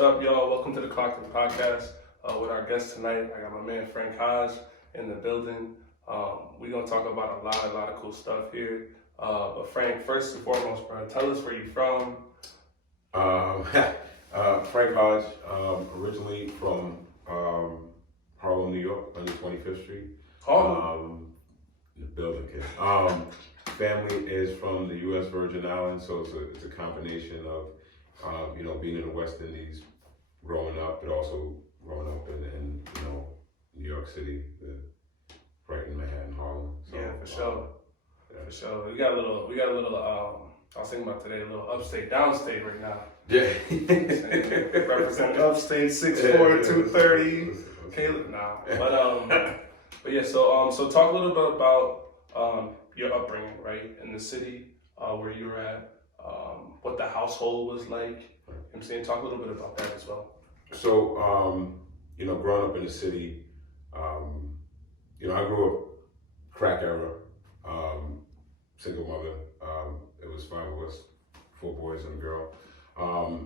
What up, y'all? Welcome to the Collective Podcast. With our guest tonight, I got my man Frank Hodge in the building. We're gonna talk about a lot of cool stuff here. But Frank, first and foremost, bro, tell us where you're from. Frank Hodge, originally from Harlem, New York, under 25th Street. The building kid. Family is from the U.S. Virgin Islands, so it's a combination of being in the West Indies, growing up, but also growing up in New York City, right in Manhattan, Harlem. So, Yeah, for sure. For sure. We got a little. I was thinking about today, a little upstate, downstate right now. Yeah. Represent upstate, 6'4", 230. Caleb, nah. But yeah. So talk a little bit about your upbringing, right, in the city where you were at, what the household was like. I'm saying, talk a little bit about that as well. So, growing up in the city, I grew up crack era, single mother. It was 5 of us, 4 boys and a girl,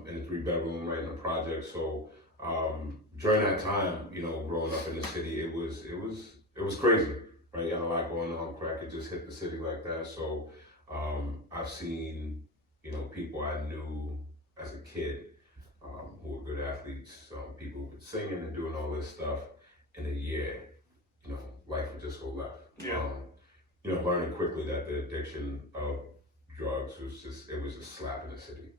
in a 3-bedroom right in the project. So during that time, growing up in the city, it was crazy, right? You had a lot going on. Crack had just hit the city like that. So I've seen, people I knew as a kid who were good athletes, people who were singing and doing all this stuff. In a year, life would just go left. Yeah. Learning quickly that the addiction of drugs was just slap in the city.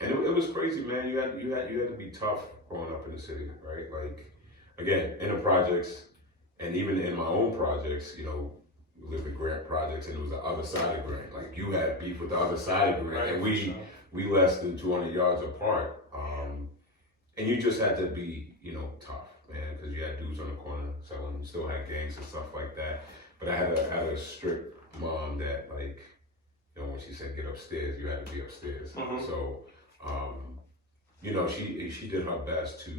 And it was crazy, man. You had to be tough growing up in the city, right? Like, again, in the projects, and even in my own projects, we lived in Grant projects, and it was the other side of Grant. Like, you had beef with the other side of Grant, right, and we less than 200 yards apart. And you just had to be, tough, man, because you had dudes on the corner selling. You still had gangs and stuff like that. But I had a strict mom that, like, when she said get upstairs, you had to be upstairs. Mm-hmm. So, she did her best to,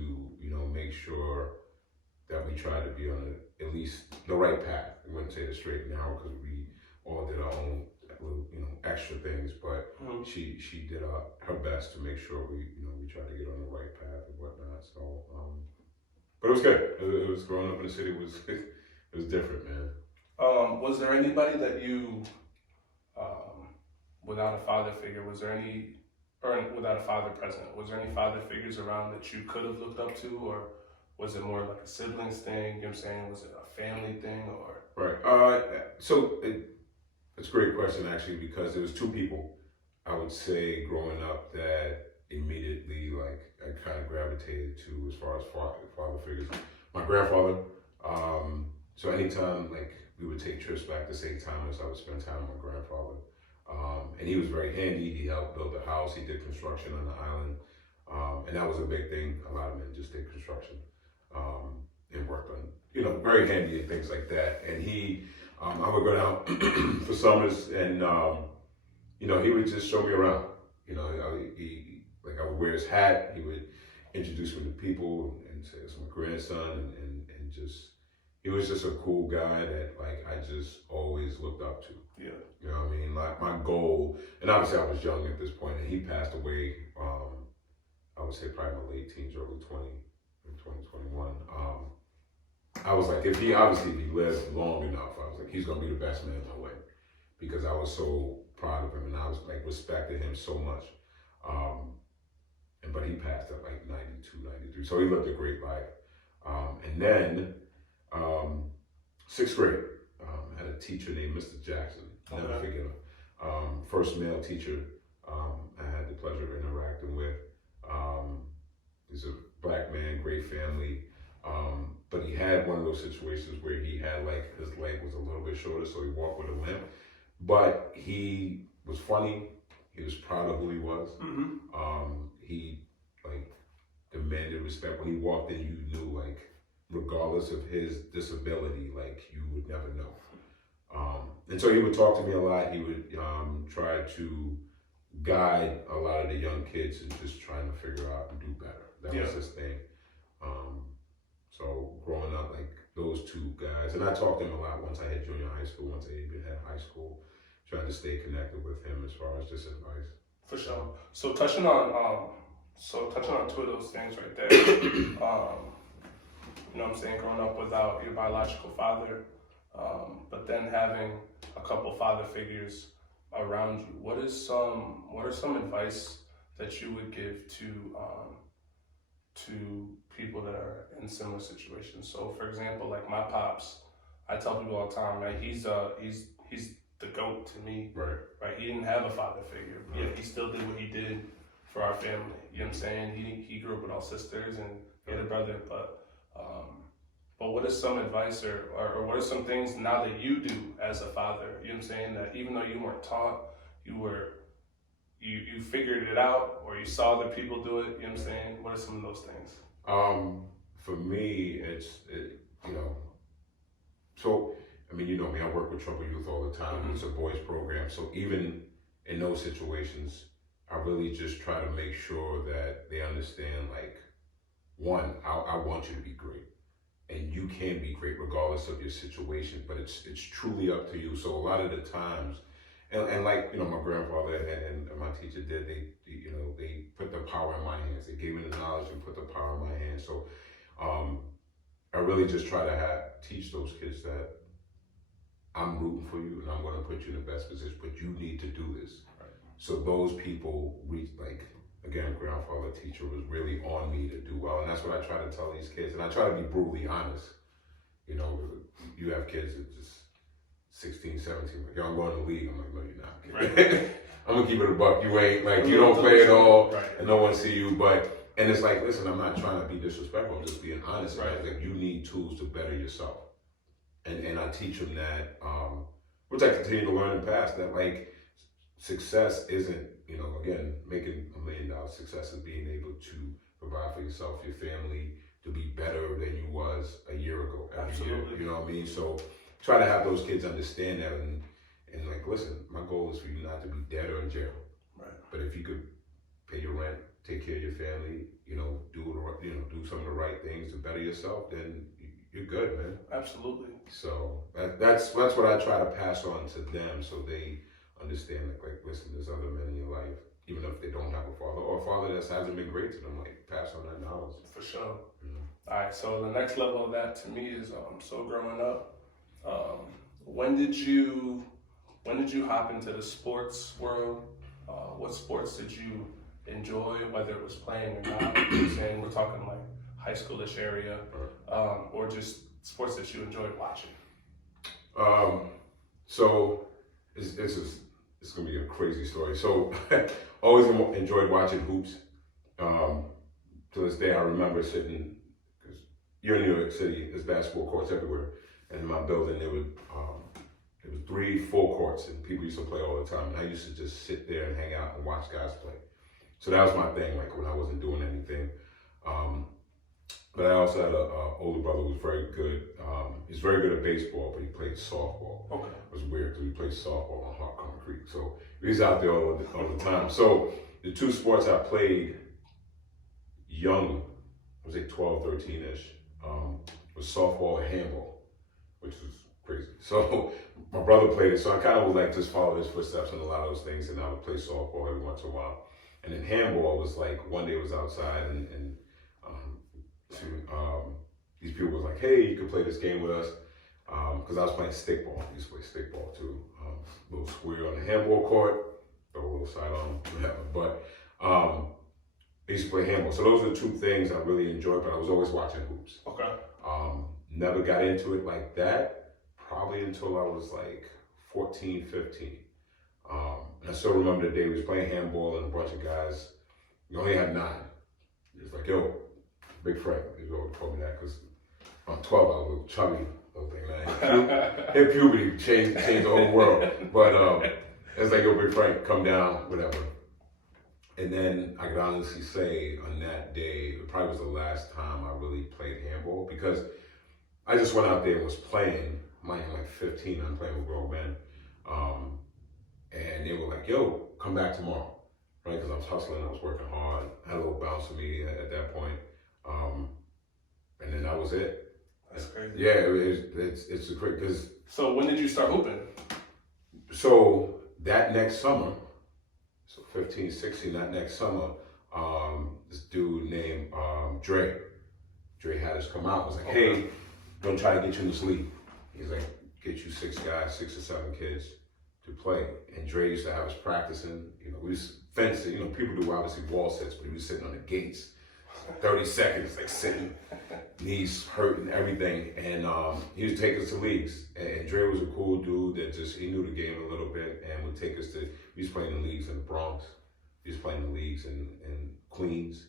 make sure that we tried to be on at least the right path. I wouldn't say the straight and narrow because we all did our own, extra things, but she did her best to make sure we tried to get on the right path and whatnot. So, but it was good. It was growing up in the city. It was different, man. Was there anybody that you, without a father figure, without a father present, was there any father figures around that you could have looked up to, or was it more like a siblings thing? You know what I'm saying? Was it a family thing, or? Right. So it's a great question, actually, because there was 2 people, I would say, growing up that immediately, like, I kind of gravitated to as far as father figures. My grandfather, so anytime, like, we would take trips back to St. Thomas, I would spend time with my grandfather. And he was very handy. He helped build a house. He did construction on the island. And that was a big thing. A lot of men just did construction and worked on, very handy and things like that. And I would go down for summers and, he would just show me around. I would wear his hat. He would introduce me to people and say, it's my grandson, and just, he was just a cool guy that, like, I just always looked up to. Yeah. You know what I mean? Like, my goal, and obviously I was young at this point, and he passed away, I would say probably my late teens, early 2021. I was like, if he lived long enough, I was like, he's gonna be the best man in my way, because I was so proud of him, and I was like, respected him so much. But he passed at like 92, 93, so he lived a great life. And then, 6th grade, I had a teacher named Mr. Jackson. I'll never forget him. First male teacher I had the pleasure of interacting with. He's a black man, great family. But he had one of those situations where he had, like, his leg was a little bit shorter, so he walked with a limp. But he was funny. He was proud of who he was. Mm-hmm. He, like, demanded respect. When he walked in, you knew, like, regardless of his disability, like, you would never know. And so he would talk to me a lot. He would try to guide a lot of the young kids and just trying to figure out and do better. That was his thing. So growing up, like, those 2 guys, and I talked to him a lot once I had junior high school, once I even had high school, trying to stay connected with him as far as just advice. For sure. So touching on So touching on two of those things right there, you know what I'm saying, growing up without your biological father, but then having a couple father figures around you. What are some advice that you would give to people that are in similar situations? So for example, like my pops, I tell people all the time, right? He's the GOAT to me. Right. He didn't have a father figure, yet he still did what he did for our family. You know what I'm saying? He grew up with all sisters and he had a brother, but what is some advice or what are some things now that you do as a father? You know what I'm saying? That even though you weren't taught, you figured it out or you saw other people do it. You know what I'm saying? What are some of those things? For me, you know, so, I mean, you know me, I work with troubled youth all the time. It's a boys program. So even in those situations, I really just try to make sure that they understand, like, one, I want you to be great. And you can be great regardless of your situation, but it's truly up to you. So a lot of the times, and like, you know, my grandfather and my teacher did, they put the power in my hands. They gave me the knowledge and put the power in my hands. So I really just try to teach those kids that I'm rooting for you and I'm going to put you in the best position, but you need to do this. Right. So those people, again, grandfather, teacher was really on me to do well. And that's what I try to tell these kids. And I try to be brutally honest. You know, you have kids that just 16, 17, like, yo, I'm going to the league. I'm like, no, you're not. Right. I'm going to keep it a buck. You ain't, like, you don't play at all, right, and no one see you. And it's like, listen, I'm not trying to be disrespectful. I'm just being honest. Right. Like, you need tools to better yourself. And I teach them that, which I continue to learn and pass, that, like, success isn't, you know, again, making $1 million. Success is being able to provide for yourself, your family, to be better than you was a year ago. Absolutely. You know what I mean? So try to have those kids understand that and like, listen, my goal is for you not to be dead or in jail. Right. But if you could pay your rent, take care of your family, you know, do some of the right things to better yourself, then you're good, man. Absolutely. So that's what I try to pass on to them, so they understand, like, listen, there's other men in your life, even if they don't have a father or a father that hasn't been great to them, like, pass on that knowledge. For sure. Mm-hmm. All right, so the next level of that to me is, so growing up, when did you hop into the sports world? What sports did you enjoy, whether it was playing or not? You're saying we're talking like high schoolish area, or just sports that you enjoyed watching? So it's gonna be a crazy story. So always enjoyed watching hoops. To this day, I remember sitting, because you're in New York City, there's basketball courts everywhere, and in my building there was 3-4 courts, and people used to play all the time. And I used to just sit there and hang out and watch guys play. So that was my thing, like, when I wasn't doing anything. But I also had an older brother who was very good. He's very good at baseball, but he played softball. Okay. It was weird because we played softball on hot concrete. So he was out there all the time. So the two sports I played young, I was like 12, 13-ish, was softball and handball, which was crazy. So my brother played it, so I kind of would like just follow his footsteps on a lot of those things, and I would play softball every once in a while. And then handball was like, one day I was outside and these people was like, hey, you can play this game with us. Because I was playing stickball. I used to play stickball too. Little square on the handball court, throw a little side on, whatever. But I used to play handball. So those are the two things I really enjoyed, but I was always watching hoops. Okay. Never got into it like that, probably until I was like 14, 15. And I still remember the day we was playing handball and a bunch of guys, we only had 9. It was like, yo, Big Frank, he always called me that, because I'm 12, I was a little chubby little thing, man. Hit puberty, changed the whole world. But it's like, yo, Big Frank, come down, whatever. And then I could honestly say on that day, it probably was the last time I really played handball, because I just went out there and was playing. I'm like 15, I'm playing with grown men. And they were like, yo, come back tomorrow, right? Because I was hustling, I was working hard. I had a little bounce in me at that point. And then that was it. That's crazy. Yeah, it's a crazy, because... So when did you start hooping? So that next summer, so 15, 16, that next summer, the Dre. Dre had us come out. Was like, hey, gonna try to get you in this league. He's like, get you 6 guys, 6 or 7 kids to play. And Dre used to have us practicing. You know, we was fencing. You know, people do obviously wall sits, but he was sitting on the gates, 30 seconds, like sitting, knees hurting, everything. And he used to take us to leagues. And Dre was a cool dude that just, he knew the game a little bit and would take us to, he was playing in leagues in the Bronx. He was playing in leagues in Queens,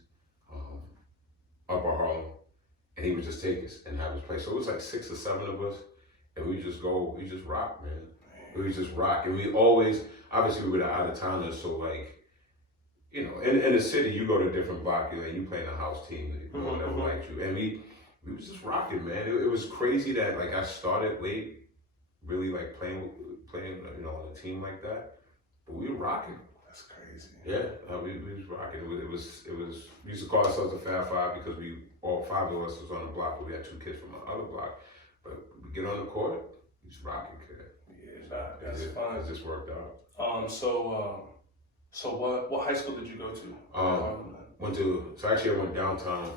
Upper Harlem. And he would just take us and have us play. So it was like 6 or 7 of us. And we just rock, man. We just rock. And we always, obviously we were the out of towners, so like, you know, in the city, you go to a different block, and you play in a house team, whatever likes you. And we was just rocking, man. It was crazy that like I started late, really like playing, you know, on a team like that. But we were rocking. That's crazy. Yeah, we was rocking. It was. We used to call ourselves the Fab Five because all 5 of us was on the block, but we had 2 kids from the other block. But we get on the court, we just rocking, kid. Yeah, that's fun. It just worked out. So what high school did you go to? Actually I went downtown,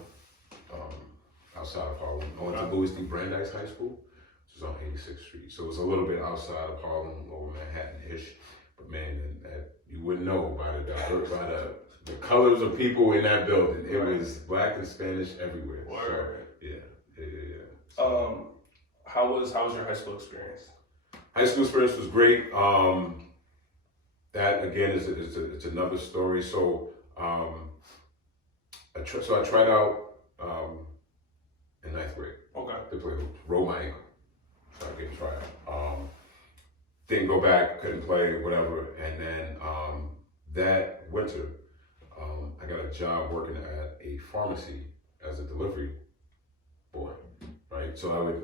outside of Harlem. I went to Louis D. Brandeis High School, which was on 86th Street. So it was a little bit outside of Harlem, over Manhattan-ish. But man, that you wouldn't know by the colors of people in that building. It was Black and Spanish everywhere. Word. So, yeah. How was your high school experience? High school experience was great. That again is another story. So I tried out in 9th grade. Okay. To play hoops, rolled my ankle, so I didn't try out. Didn't go back, couldn't play, whatever. And then that winter, I got a job working at a pharmacy as a delivery boy, right? So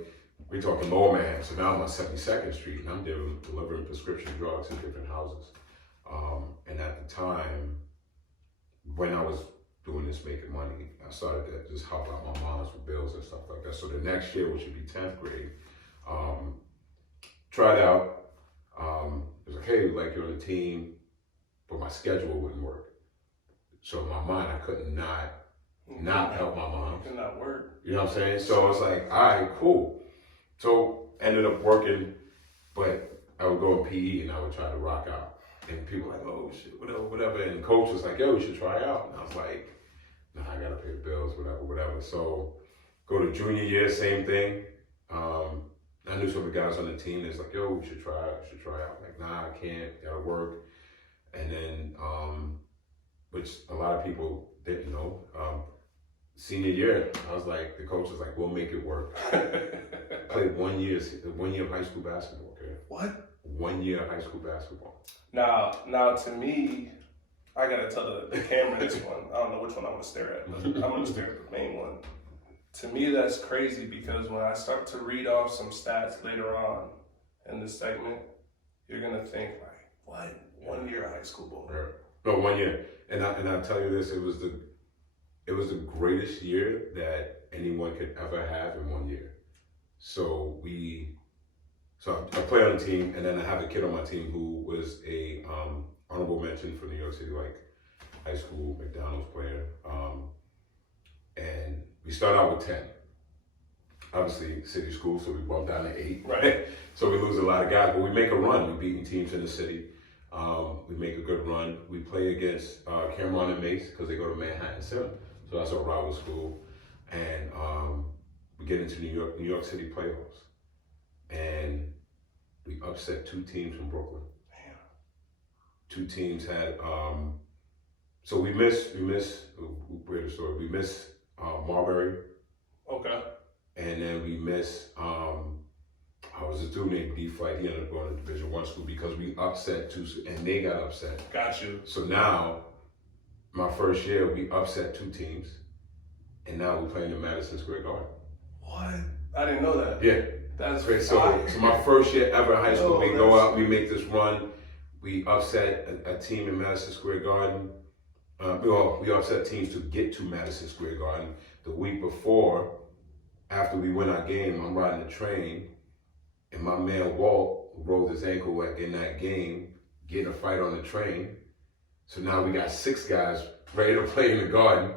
we're talking Lower Manhattan. So now I'm on 72nd Street and I'm delivering prescription drugs in different houses. And at the time, when I was doing this, making money, I started to just help out my moms with bills and stuff like that. So the next year, which would be 10th grade, tried out. It was like, hey, we'd like you on the team, but my schedule wouldn't work. So in my mind, I couldn't not help my mom. It could not work. You know what I'm saying? So I was like, all right, cool. So ended up working, but I would go in PE and I would try to rock out. And people were like, oh shit, whatever. And the coach was like, yo, you should try out. And I was like, nah, I gotta pay the bills, whatever. So go to junior year, same thing. I knew some of the guys on the team that's like, yo, you should try out. I'm like, nah, I can't, gotta work. And then, which a lot of people didn't know, senior year, I was like, the coach was like, we'll make it work. Played 1 year of high school basketball, okay? What? 1 year of high school basketball. Now to me, I gotta tell the camera this one. I don't know which one I want to stare at, but I'm gonna stare at the main one. To me, that's crazy because when I start to read off some stats later on in this segment, you're gonna think like, what? 1 year of high school ball? No, 1 year. And I'll tell you this, it was the greatest year that anyone could ever have in 1 year. So I play on a team, and then I have a kid on my team who was a honorable mention for New York City, like high school McDonald's player. And we start out with 10. Obviously, city school, so we bumped down to 8. Right. So we lose a lot of guys, but we make a run. We're beating teams in the city. We make a good run. We play against Cameron and Mace because they go to Manhattan Center. So that's our rival school. And we get into New York City playoffs. And we upset 2 teams from Brooklyn. Damn. 2 teams had, so we miss, where's the story? We miss Marbury. Okay. And then we miss, I was a dude named D-Flight. He ended up going to Division I school because we upset 2, and they got upset. Got you. So now, my first year, we upset 2 teams, and now we're playing in Madison Square Garden. What? I didn't know that. Yeah. That's great. So my first year ever in high school, we go out, we make this run, we upset a team in Madison Square Garden. We upset teams to get to Madison Square Garden. The week before, after we win our game, I'm riding the train, and my man Walt rolled his ankle in that game, getting a fight on the train. So now we got 6 guys ready to play in the Garden,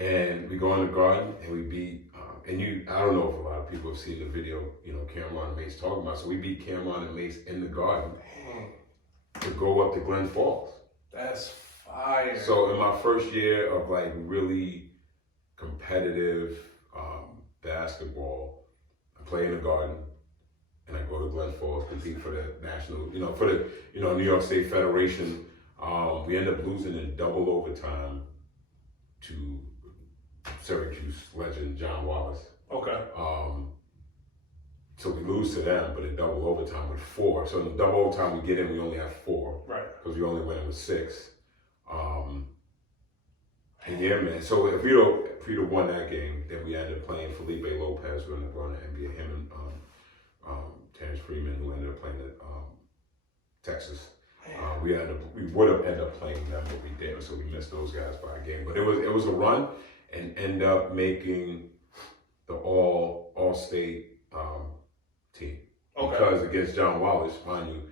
And we go in the Garden and we beat, I don't know if a lot of people have seen the video, Cameron and Mace talking about. So we beat Cameron and Mace in the Garden to go up to Glen Falls. That's fire. So in my first year of like really competitive basketball, I play in the Garden and I go to Glen Falls, compete for the national, for the, New York State Federation. We end up losing in double overtime to Syracuse legend John Wallace. Okay. So we lose to them, but in double overtime with 4. So in the double overtime we get in, we only have 4. Right. Because we only went in with 6. And yeah, man. So if we'd have won that game, then we ended up playing Felipe Lopez, who ended up going to NBA. Him and Terrence Freeman, who ended up playing at Texas. We would have ended up playing them, but we didn't. So we missed those guys by a game. But it was a run, and end up making the all state team. Okay. Because against John Wallace, mind you,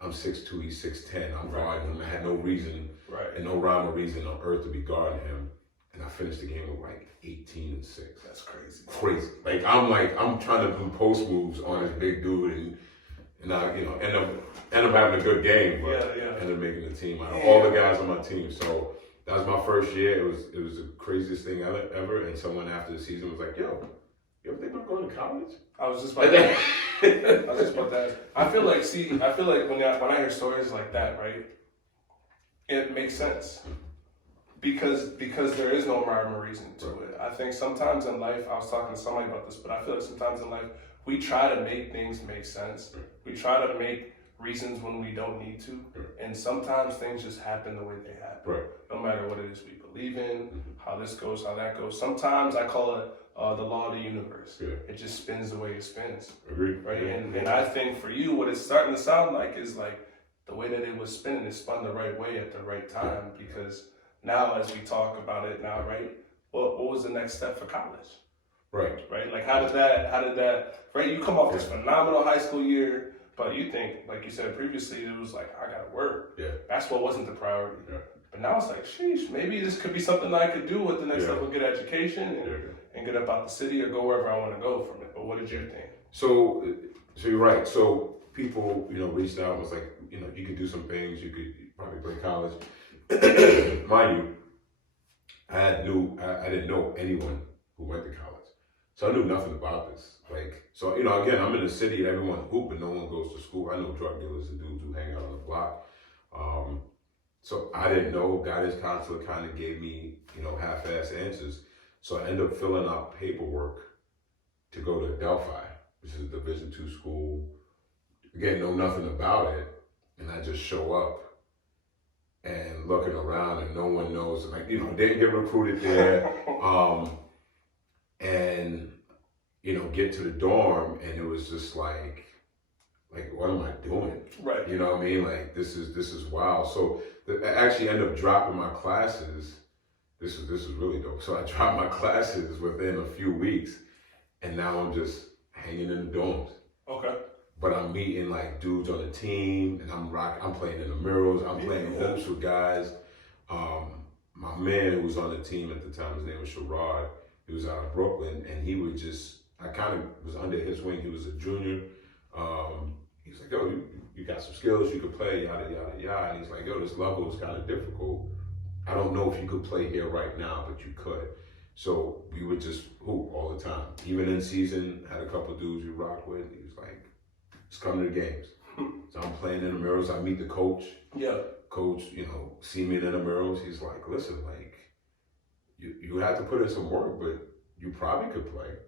I'm 6'2", he's 6'10". I'm guarding him. I had no reason and no rhyme or reason on earth to be guarding him. And I finished the game with like 18 and 6. That's crazy. Crazy. I'm trying to do post moves on this big dude and I end up having a good game, but end up making the team out of all the guys on my team. So that was my first year. It was the craziest thing ever. And someone after the season was like, "Yo, you ever think about going to college?" I was just about that. I feel like when I hear stories like that, right, it makes sense. Because there is no rhyme or reason to it. I think sometimes in life, I was talking to somebody about this, but I feel like sometimes in life, we try to make things make sense. We try to make reasons when we don't need to. And sometimes things just happen the way they happen. Right. No matter what it is we believe in, how this goes, how that goes. Sometimes I call it the law of the universe. Yeah. It just spins the way it spins. Agreed. Right? And I think for you, what it's starting to sound like is like the way that it was spinning, it spun the right way at the right time. Because now, as we talk about it now, right? What was the next step for college? Right. Right. Like how did that? Right. You come off this phenomenal high school year, but you think, like you said previously, it was like I gotta work. Yeah. That's what wasn't the priority. Yeah. But now it's like, sheesh, maybe this could be something I could do with the next level, get education and get up out the city or go wherever I want to go from it. But what did you think? So you're right. So people, reached out and was like, you could do some things. You could probably play college. Mind you, I didn't know anyone who went to college. So I knew nothing about this. So again, I'm in a city that everyone's hooping, no one goes to school. I know drug dealers and dudes who hang out on the block. So I didn't know. Guidance counselor kind of gave me, half-ass answers. So I ended up filling out paperwork to go to Delphi, which is a Division II school. Again, know nothing about it, and I just show up and looking around, and no one knows. Didn't get recruited there, and get to the dorm, and it was just like, what am I doing? Right. You know what I mean? This is wild. So I actually ended up dropping my classes. This is really dope. So I dropped my classes within a few weeks, and now I'm just hanging in the dorms. Okay. But I'm meeting dudes on the team, and I'm playing in the murals. I'm playing hoops with guys. My man who was on the team at the time, his name was Sherrod. He was out of Brooklyn, and he would I kind of was under his wing. He was a junior. He was like, "Yo, you got some skills. You could play, yada yada yada." And he's like, "Yo, this level is kind of difficult. I don't know if you could play here right now, but you could." So we would just hoop all the time. Even in season, had a couple of dudes we rock with. He was like, "Just come to the games." So I'm playing in the murals. I meet the coach. Yeah. Coach, see me in the murals. He's like, "Listen, you have to put in some work, but you probably could play."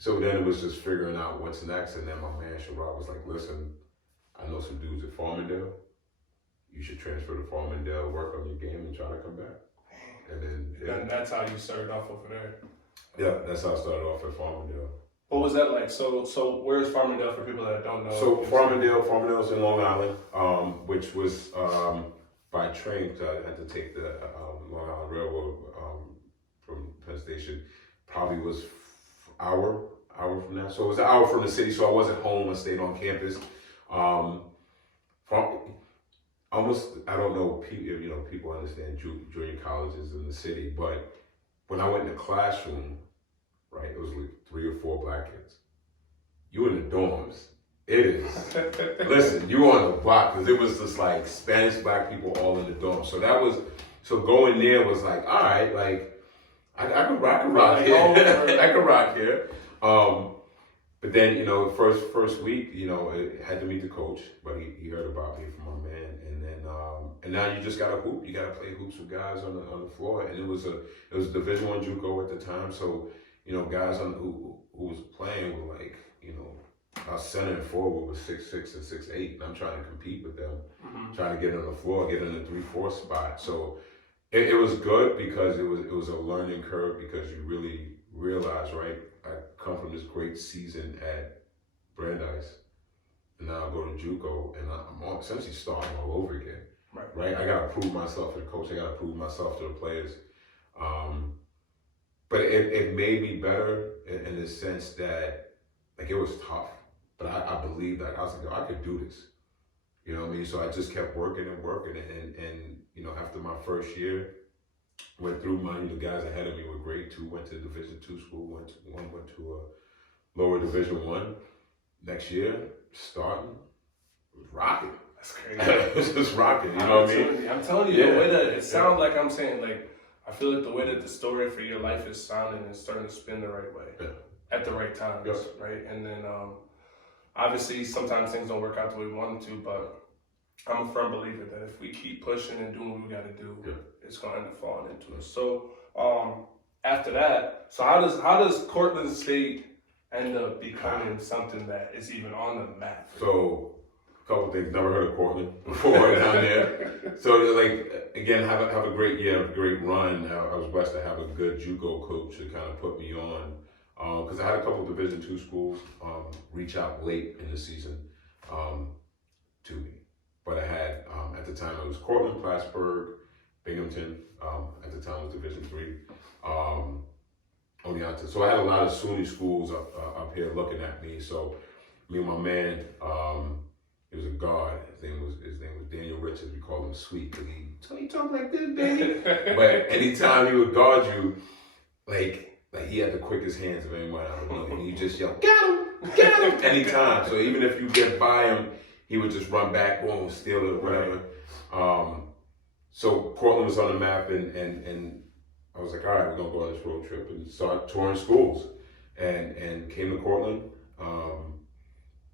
So then it was just figuring out what's next. And then my man Sherrod was like, "Listen, I know some dudes at Farmingdale. You should transfer to Farmingdale, work on your game, and try to come back." And then And that's how you started off over there. Yeah, that's how I started off at Farmingdale. What was that like? So where's Farmingdale for people that don't know? So Farmingdale's in Long Island, which was by train. So I had to take the Long Island Railroad from Penn Station. Probably was hour from that. So it was an hour from the city. So I wasn't home. I stayed on campus. Almost, I don't know if people understand junior colleges in the city, but when I went in the classroom, right, it was like 3 or 4 black kids. You in the dorms. It is. Listen, you on the block because it was just like Spanish black people all in the dorm. So going there was like, all right, like I could rock here. I could rock here. But then, you know, first week, you know, I had to meet the coach, but he heard about me from my man, and then and now you just gotta hoop. You gotta play hoops with guys on the floor, and it was a Division I JUCO at the time, so you know, guys who was playing were like, you know, our center and forward was 6'6" and 6'8", and I'm trying to compete with them, trying to get on the floor, get in the 3-4 spot. So it was good because it was a learning curve because you really realize, right? I come from this great season at Brandeis, and now I go to JUCO, and I'm essentially starting all over again. Right? I gotta prove myself to the coach. I gotta prove myself to the players. But it made me better in the sense that, like, it was tough, but I believed that I was like, I could do this. You know what I mean? So I just kept working, and you know, after my first year, went through the guys ahead of me were great too. Went to Division II school. One went to a lower Division I. Next year, starting, it was rocking. That's crazy. It was just rocking. You know what I mean? I'm telling you, the way that it sounds like I'm saying, like, I feel like the way that the story for your life is sounding is starting to spin the right way at the right times, right? And then obviously sometimes things don't work out the way we want them to, but I'm a firm believer that if we keep pushing and doing what we got to do, it's going to end up falling into us. So after that, so how does Cortland State end up becoming something that is even on the map? So a couple things. Never heard of Cortland before down there. So like again, have a great year, a great run. I was blessed to have a good JUCO coach to kind of put me on because I had a couple of Division II schools reach out late in the season to me. But I had, at the time, it was Cortland, Plattsburgh, Binghamton. At the time, it was Division III. So I had a lot of SUNY schools up here looking at me. So me and my man, he was a guard. His name was Daniel Richards. We called him Sweet because he talked like this, baby. But anytime he would guard you, like he had the quickest hands of anyone I would know. And you just yell, get him, anytime. So even if you get by him, he would just run back, boom, steal it, or whatever. So Cortland was on the map, and I was like, all right, we're gonna go on this road trip and start touring schools, and came to Cortland.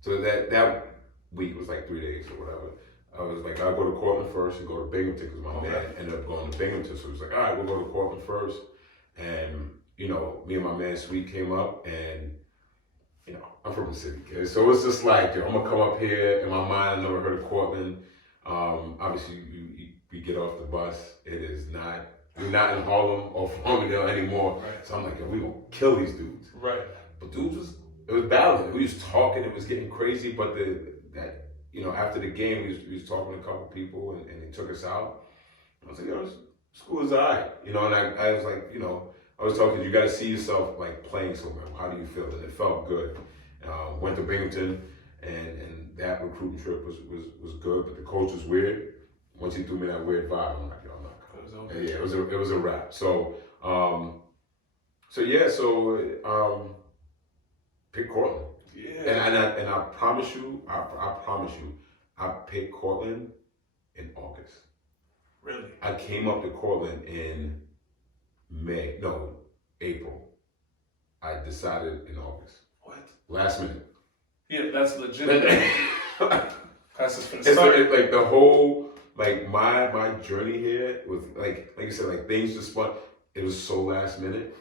So that week was like 3 days or whatever. I was like, I'll go to Cortland first and go to Binghamton because my man ended up going to Binghamton. So he was like, all right, we'll go to Cortland first. And you know, me and my man Sweet came up, and you know, I'm from the city, kid. So it's just like, yo, I'm gonna come up here. In my mind, I never heard of Cortland. Obviously, you get off the bus. It is not, we're not in Harlem or Farmingdale anymore. Right. So I'm like, yo, we gonna kill these dudes. Right. But dudes it was battling. We was talking. It was getting crazy. But after the game, we was talking to a couple people, and they took us out. I was like, yo, school is alright. You know, and I was like, you know, I was talking, you got to see yourself like playing somewhere. How do you feel? And it felt good. Went to Binghamton, and that recruiting trip was good, but the coach was weird. Once he threw me that weird vibe, I'm like, yo, I'm not coming. Yeah, it was a wrap. So pick Cortland. Yeah. And I promise you, I picked Cortland in August. Really? I came up to Cortland in April. I decided in August. What? Last minute. Yeah, that's legitimate. That's just it's like the whole, like my journey here was like you said, like things just spun. It was so last minute.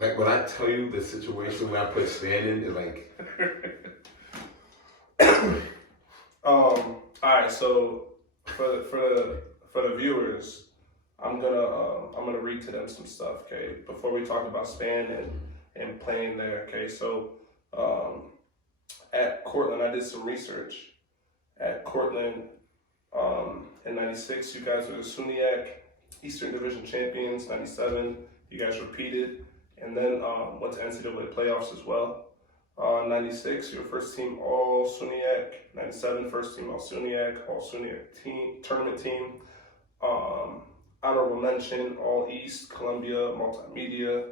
Like when I tell you the situation where I put Stan in, it's like. All right, so for the viewers, I'm gonna read to them some stuff, okay? Before we talk about Span and playing there, okay? So at Cortland, I did some research. At Cortland, in '96, you guys were the SUNYAC Eastern Division champions. '97, you guys repeated, and then went to NCAA playoffs as well. '96, your first team All SUNYAC. '97, first team All SUNYAC team, tournament team. honorable mention, All East, Columbia, multimedia.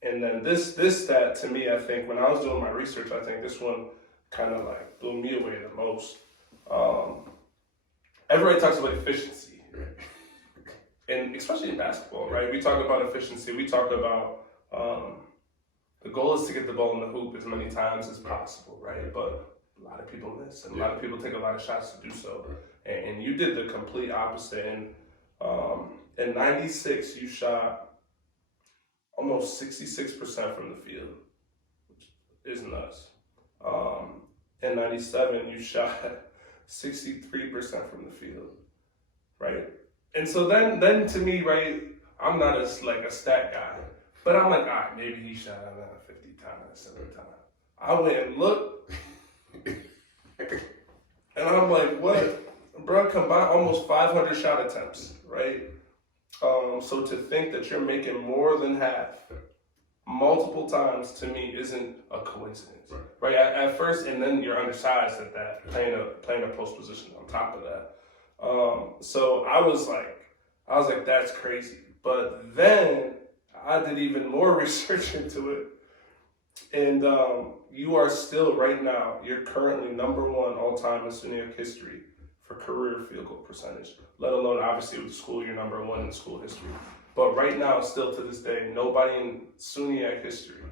And then this stat to me, I think when I was doing my research, I think this one kind of like blew me away the most. Everybody talks about efficiency, and especially in basketball, right? We talk about efficiency. We talk about the goal is to get the ball in the hoop as many times as possible, right? But a lot of people miss, and a lot of people take a lot of shots to do so. And you did the complete opposite. And in '96, you shot almost 66% from the field, which is nuts. In '97, you shot 63% from the field, right? And so then to me, right, I'm not as like a stat guy, but I'm like, all right, maybe he shot 50 times, 70 times. I went and looked, and I'm like, what? Bro, combined almost 500 shot attempts, right? So to think that you're making more than half multiple times, to me, isn't a coincidence, right? At first, and then you're undersized at that, playing a post position on top of that. So I was like, that's crazy. But then I did even more research into it, and you are still right now. You're currently number one all time in SUNY history for career field goal percentage. Let alone obviously with school, you're number one in school history. But right now, still to this day, nobody in SUNY history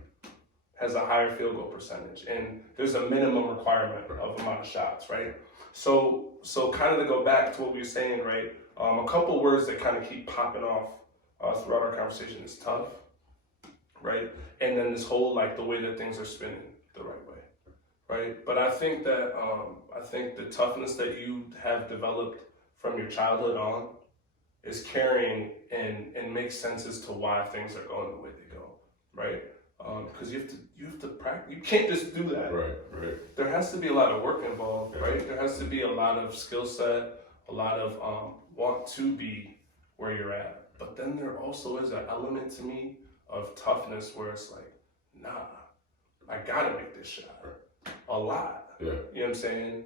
has a higher field goal percentage, and there's a minimum requirement of amount of shots, right? So kind of to go back to what we were saying, right? A couple words that kind of keep popping off throughout our conversation is tough, right? And then this whole like the way that things are spinning the right way, right? But I think that the toughness that you have developed from your childhood on is carrying and makes sense as to why things are going the way they go, right? Because you have to practice. You can't just do that. Right. There has to be a lot of work involved, right? There has to be a lot of skill set, a lot of want to be where you're at. But then there also is an element to me of toughness where it's like, nah, I gotta make this shot. A lot. Yeah. You know what I'm saying?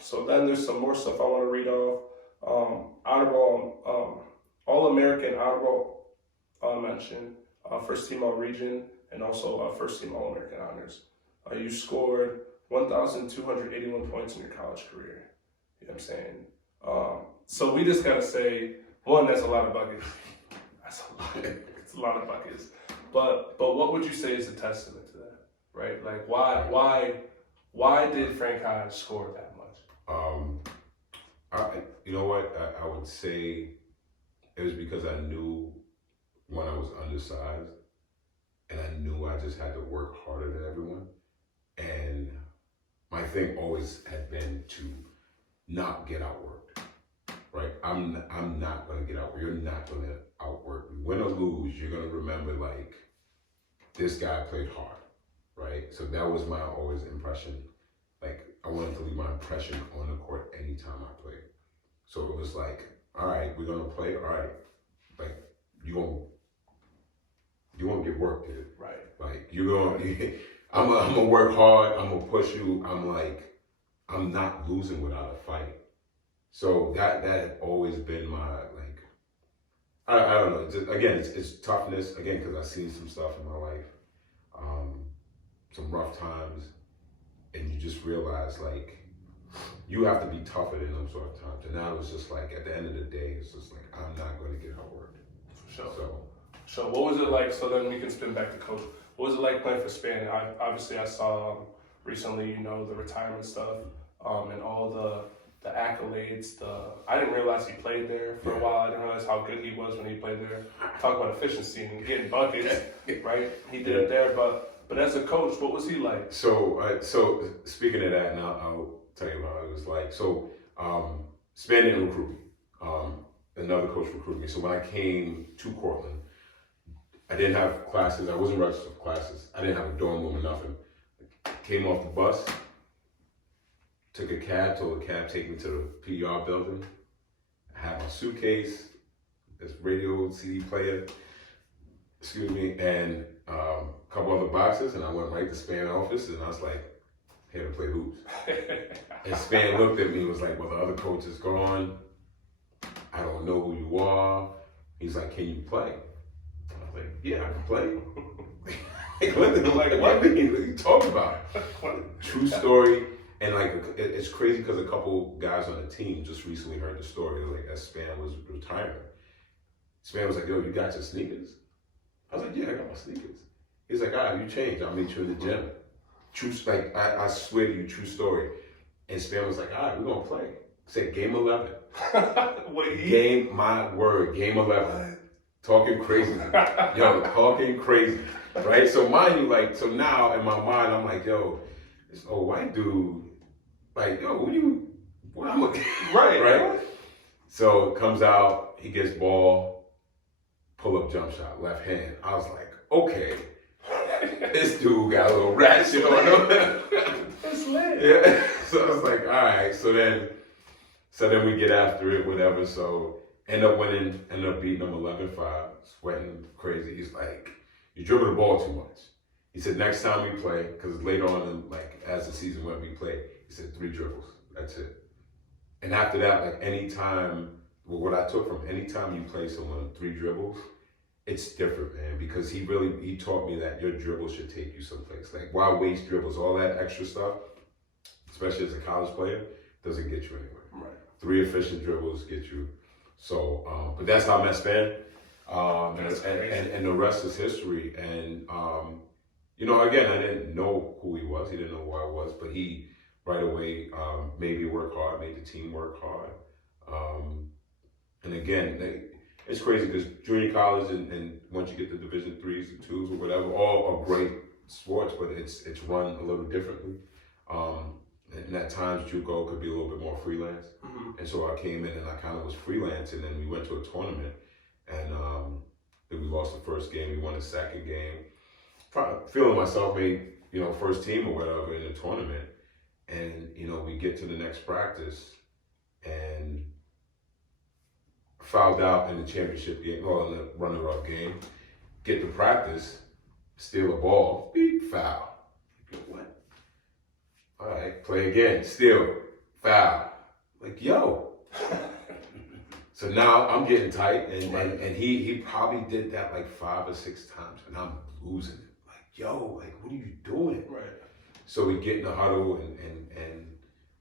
So then there's some more stuff I want to read off. Honorable, All-American honorable mention, first team All-Region, and also first team All-American honors. You scored 1,281 points in your college career. You know what I'm saying? So we just got to say, one, that's a lot of buckets. That's a lot. It's a lot of buckets. But what would you say is a testament to that, right? Like why did Frank Hodge score that much? You know what? I would say it was because I knew when I was undersized, and I knew I just had to work harder than everyone. And my thing always had been to not get outworked, right? I'm not going to get outworked. You're not going to outwork me. Win or lose, you're going to remember like this guy played hard, right? So that was my always impression. Like I wanted to leave my impression on the court anytime I played. So it was like, all right, we're gonna play. All right, like you gonna get work, dude. Right. Like I'm gonna work hard. I'm gonna push you. I'm not losing without a fight. So that had always been my like. I don't know. It's toughness again because I've seen some stuff in my life, some rough times, and you just realize like. You have to be tougher than those sort of times. And now it's just like, at the end of the day, it's just like, I'm not going to get outworked. For sure. So what was it like, so then we can spin back to coach. What was it like playing for Spain? Obviously I saw recently, the retirement stuff and all the accolades. I didn't realize he played there for a while. I didn't realize how good he was when he played there. Talk about efficiency and getting buckets, right? He did it there, but as a coach, what was he like? So speaking of that, now I'll tell you how it was like. So, Spain didn't recruit me. Another coach recruited me. So when I came to Cortland, I didn't have classes. I wasn't registered for classes. I didn't have a dorm room or nothing. Came off the bus, took a cab, told the cab take me to the PR building. I had my suitcase, this radio CD player, and a couple other boxes, and I went right to Spain office, and I was like, here to play hoops. And Span looked at me and was like, well, the other coach is gone. I don't know who you are. He's like, can you play? I was like, yeah, I can play. What are you talking about? True story. And like, it's crazy because a couple guys on the team just recently heard the story. Like, as Span was retiring, Span was like, yo, you got your sneakers? I was like, yeah, I got my sneakers. He's like, all right, you change. I'll meet you in the gym. True, like, I swear to you, true story. And Span was like, all right, we're going to play. Said game 11. Game, my word, game 11. Talking crazy. Yo, talking crazy. Right? So mind you, like, so now in my mind, I'm like, yo, this old white dude, like, yo, what I'm looking right? So it comes out, he gets ball, pull up jump shot, left hand. I was like, okay, this dude got a little ratchet on him. That's lit. Yeah. So I was like, all right. So then we get after it, whatever. So end up beating him 11-5, sweating crazy. He's like, you dribble the ball too much. He said, next time we play, because later on, like as the season went, we played, he said 3 dribbles. That's it. And after that, like what I took from any time you play someone 3 dribbles, it's different, man, because he taught me that your dribble should take you someplace. Like, why waste dribbles? All that extra stuff, especially as a college player, doesn't get you anywhere. Right. 3 efficient dribbles get you. So, but that's how I met Span. And the rest is history. And, again, I didn't know who he was. He didn't know who I was, but he right away made me work hard, made the team work hard. And again, it's crazy because junior college and once you get the Division 3s and 2s or whatever, all are great sports, but it's run a little differently. And at times JUCO could be a little bit more freelance. Mm-hmm. And so I came in and I kind of was freelance, and then we went to a tournament, and then we lost the first game, we won the second game. Feeling myself made, first team or whatever in the tournament. And, we get to the next practice and fouled out in the championship game, in the runner-up game. Get to practice, steal a ball, beep, foul. You go, what? All right, play again, steal, foul. Like, yo. So now I'm getting tight, and he probably did that like 5 or 6 times, and I'm losing it. Like, yo, like, what are you doing? Right. So we get in the huddle, and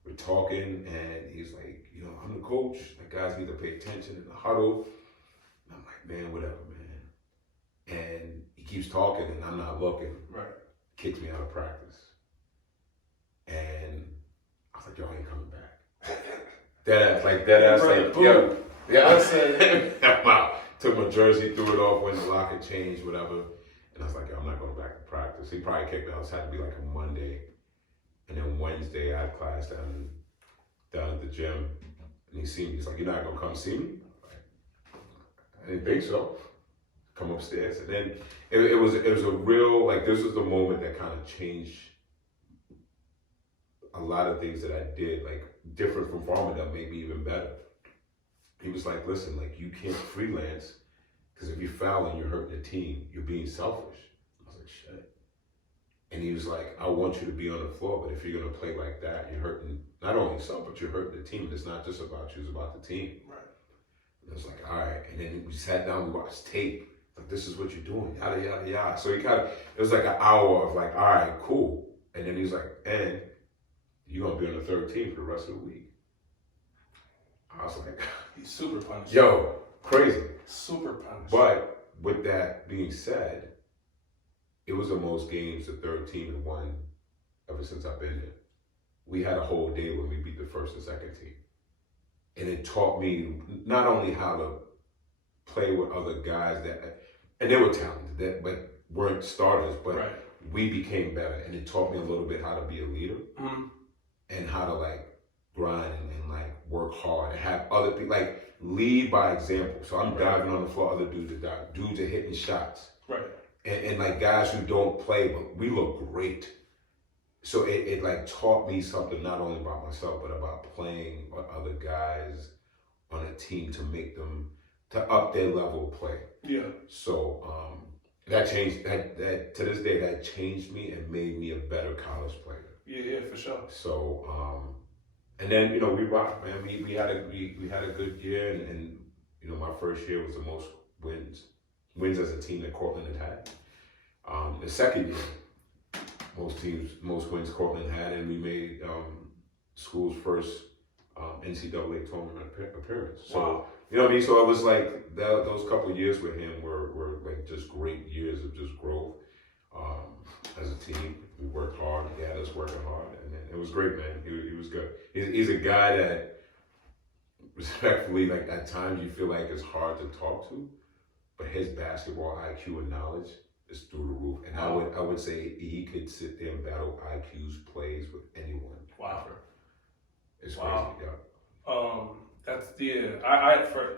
we're talking, and he's like, I'm the coach. Like, guys need to pay attention in the huddle. And I'm like, man, whatever, man. And he keeps talking, and I'm not looking. Right. Kicks me out of practice. And I was like, yo, I ain't coming back. Dead ass, like, yo. Yeah, I said, I'm out. Took my jersey, threw it off, went to the locker, changed, whatever. And I was like, yo, I'm not going back to practice. He probably kicked me out. It had to be like a Monday. And then Wednesday, I had class down at the gym. And he seen me. He's like, you're not going to come see me? I didn't think so. Come upstairs. And then it was a real, like, this was the moment that kind of changed a lot of things that I did, like, different from farming that made me even better. He was like, listen, like, you can't freelance because if you're fouling, you're hurting the team. You're being selfish. I was like, shit. And he was like, I want you to be on the floor, but if you're going to play like that, you're hurting not only yourself, but you're hurting the team. It's not just about you, it's about the team. Right. And I was like, all right. And then we sat down, we watched tape. Like, this is what you're doing, yada, yada, yada. So it was like an hour of like, all right, cool. And then he was like, and you're going to be on the third team for the rest of the week. I was like, he's super punished. Yo, crazy. Super punished. But with that being said, it was the most games the third team had won ever since I've been here. We had a whole day when we beat the first and second team. And it taught me not only how to play with other guys and they were talented, that weren't starters, but right. We became better. And it taught me a little bit how to be a leader and how to like grind and like work hard and have other people, like lead by example. So I'm diving on the floor, other dudes are diving. Dudes are hitting shots. Right. And like guys who don't play, but we look great. So it like taught me something not only about myself, but about playing with other guys on a team to make them, to up their level of play. Yeah. So that changed, that to this day, that changed me and made me a better college player. Yeah, for sure. So, and then, we rocked, man. We had a good year and my first year was the most wins as a team that Cortland had had. The second year, most wins Cortland had, and we made school's first NCAA tournament appearance. So, wow. you know what I mean? So it was like those couple of years with him were like just great years of just growth as a team. We worked hard. He had us working hard, and it was great, man. He was good. He's a guy that, respectfully, like at times you feel like it's hard to talk to, but his basketball IQ and knowledge is through the roof. And I would say he could sit there and battle IQ's plays with anyone. Wow. Ever. It's Wow. crazy, yeah.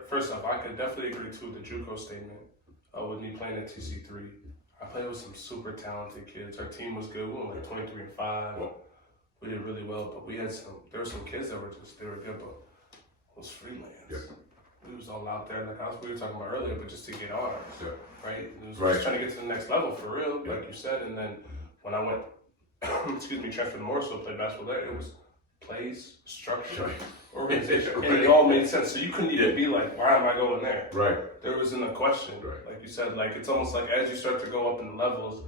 First off, I could definitely agree to the JUCO statement with me playing at TC3. I played with some super talented kids. Our team was good. We were like 23-5. Well, We did really well, but there were some kids that were good, but it was freelance. Yeah. We was all out there, like we were talking about earlier, but just to get ours, yeah. right? It was Right. just trying to get to the next level for real, Yeah. like you said. And then when I went, transferred to Morrisville, played basketball there, it was plays, structure, Right. organization, Right. and it all made sense. So you couldn't even be like, why am I going there? Right. There wasn't a question. Right. Like you said, like it's almost like as you start to go up in the levels,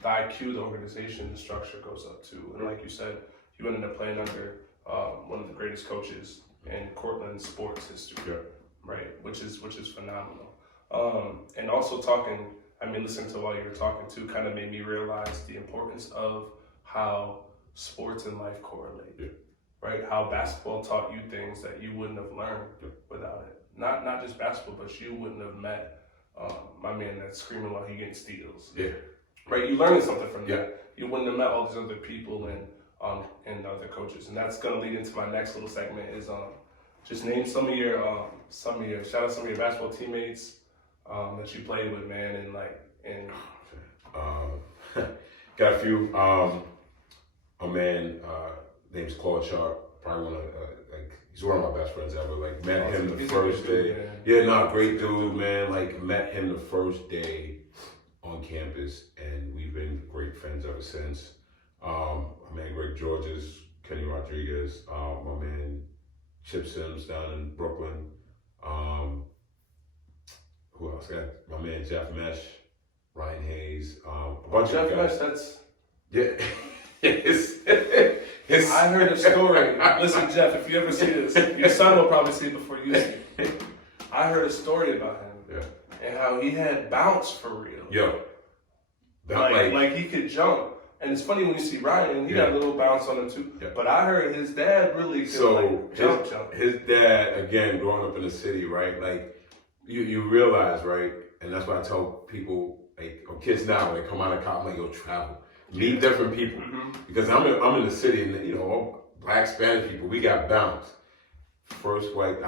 the IQ, the organization, the structure goes up too. And like you said, you ended up playing under one of the greatest coaches in Cortland sports history, Yeah. right? Which is phenomenal. And also listening to while you were talking too, kind of made me realize the importance of how sports and life correlate. Yeah. Right? How basketball taught you things that you wouldn't have learned without it. Not just basketball, but you wouldn't have met my man that's screaming while he getting steals. Yeah. Right? You learning something from Yeah. that. You wouldn't have met all these other people and other coaches. And that's gonna lead into my next little segment is just name some of your shout out some of your basketball teammates that you played with, man, and got a few. My man name's Claude Sharp, probably one of he's one of my best friends ever. Like met him the first day. Great dude, man. Like met him the first day on campus, and we've been great friends ever since. My man Greg Georges, Kenny Rodriguez, my man Chip Sims down in Brooklyn. Who else? Got my man Jeff Mesh, Ryan Hayes, a bunch of guys. Jeff Mesh, that's I heard a story. Listen, Jeff, if you ever see this, your son will probably see it before you see it. I heard a story about him and how he had bounce for real. Yo, like he could jump. And it's funny when you see Ryan, he got a little bounce on him too. Yeah. But I heard his dad really could jump. His dad, again, growing up in the city, right? Like you realize, right? And that's why I tell people, like, or kids now, when they come out of college, like, yo, travel. Meet different people. Mm-hmm. Because I'm in the city, and all Black, Spanish people, we got bounce. First white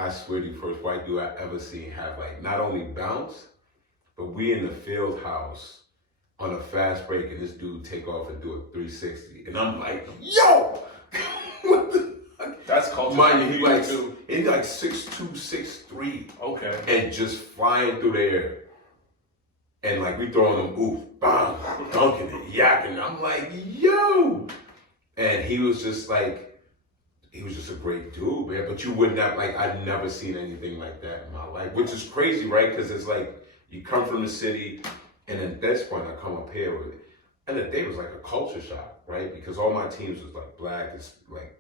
dude I ever seen have like not only bounce, but we in the field house on a fast break, and this dude take off and do a 360, and I'm like, yo, what the fuck? That's culture. Mind you, he's like 6'2", 6'3". Okay. And just flying through the air. And like we throwing them oof, bam, dunking it, yakking. I'm like, yo. And he was just a great dude, man. But you wouldn't have, I'd never seen anything like that in my life, which is crazy, right? Because it's like, you come from the city, and at this point, I come up here with it. And the day was like a culture shock, right? Because all my teams was like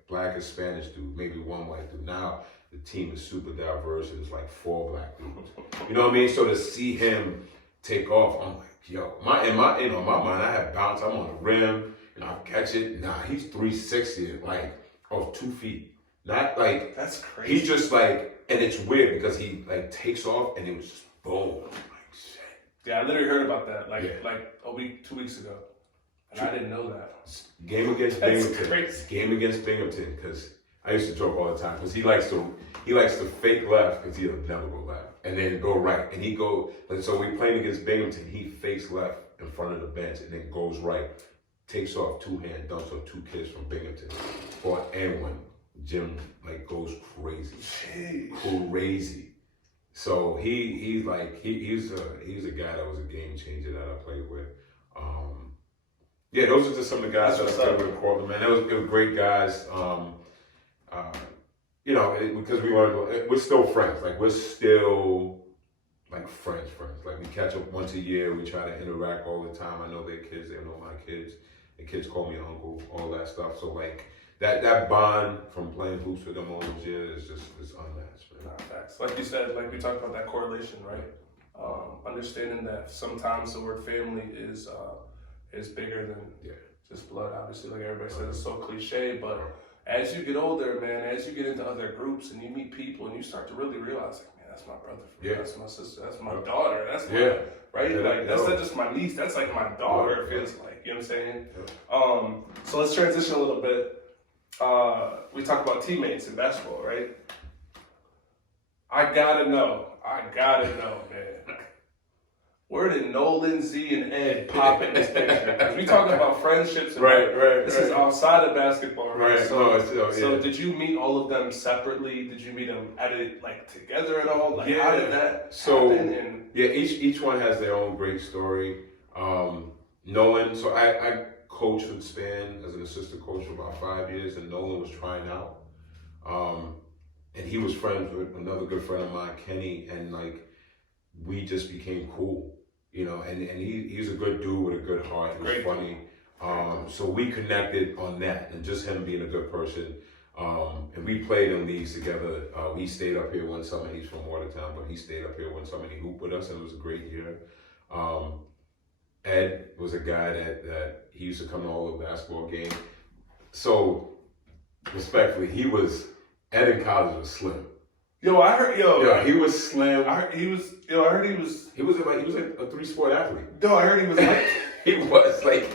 black and Spanish dude, maybe one white dude. Now the team is super diverse, and it's like 4 black dudes. You know what I mean? So to see him take off, I'm like, yo, in my mind, I have bounce, I'm on the rim, and I'll catch it. Nah, he's 360, off 2 feet. Not like, that's crazy. He's just like, and it's weird because he takes off and it was just boom. I'm like, shit. Yeah, I literally heard about that like a week, 2 weeks ago. And I didn't know that. Game against Binghamton. Crazy. Game against Binghamton, because I used to joke all the time, because he likes to fake left, because he'll never go left, and then go right. And he so we playing against Binghamton, he fakes left in front of the bench and then goes right, takes off 2-hand dunks on 2 kids from Binghamton. And one, Jim goes crazy. Jeez. Crazy. So he's a guy that was a game changer that I played with. Those are just some of the guys that I played with in Portland, man. They were great guys. because we learned, we're still friends. Like, we're still, like, friends. Like, we catch up once a year. We try to interact all the time. I know their kids. They know my kids. The kids call me uncle, all that stuff. So, like, that bond from playing hoops with them all those years is unmatched, man. Nah, facts. Like you said, like we talked about that correlation, right? Understanding that sometimes the word family is bigger than just blood. Obviously, like everybody says, it's so cliche, but as you get older, man, as you get into other groups and you meet people and you start to really realize, like, man, that's my brother, that's my sister, that's my daughter, that's my, right? Yeah, like, that's not just my niece, that's like my daughter, it feels like, you know what I'm saying? So let's transition a little bit. We talk about teammates in basketball, right? I gotta know, man. Where did Nolan, Z, and Ed pop in this picture? Because we talking about friendships. And this is outside of basketball, right? So did you meet all of them separately? Did you meet them together at all? Like, how did that happen? Each one has their own great story. Nolan, so I coached with Span as an assistant coach for about 5 years, and Nolan was trying out. And he was friends with another good friend of mine, Kenny, and like, we just became cool, and he's a good dude with a good heart. He was funny. So we connected on that, and just him being a good person. And we played in leagues together. He stayed up here one summer. He's from Watertown, but he stayed up here one summer and he hooped with us, and it was a great year. Ed was a guy that he used to come to all the basketball games. So, respectfully, Ed in college was slim. I heard, he was slim. I heard he was. He was like a 3-sport athlete. No, I heard he was like. He was like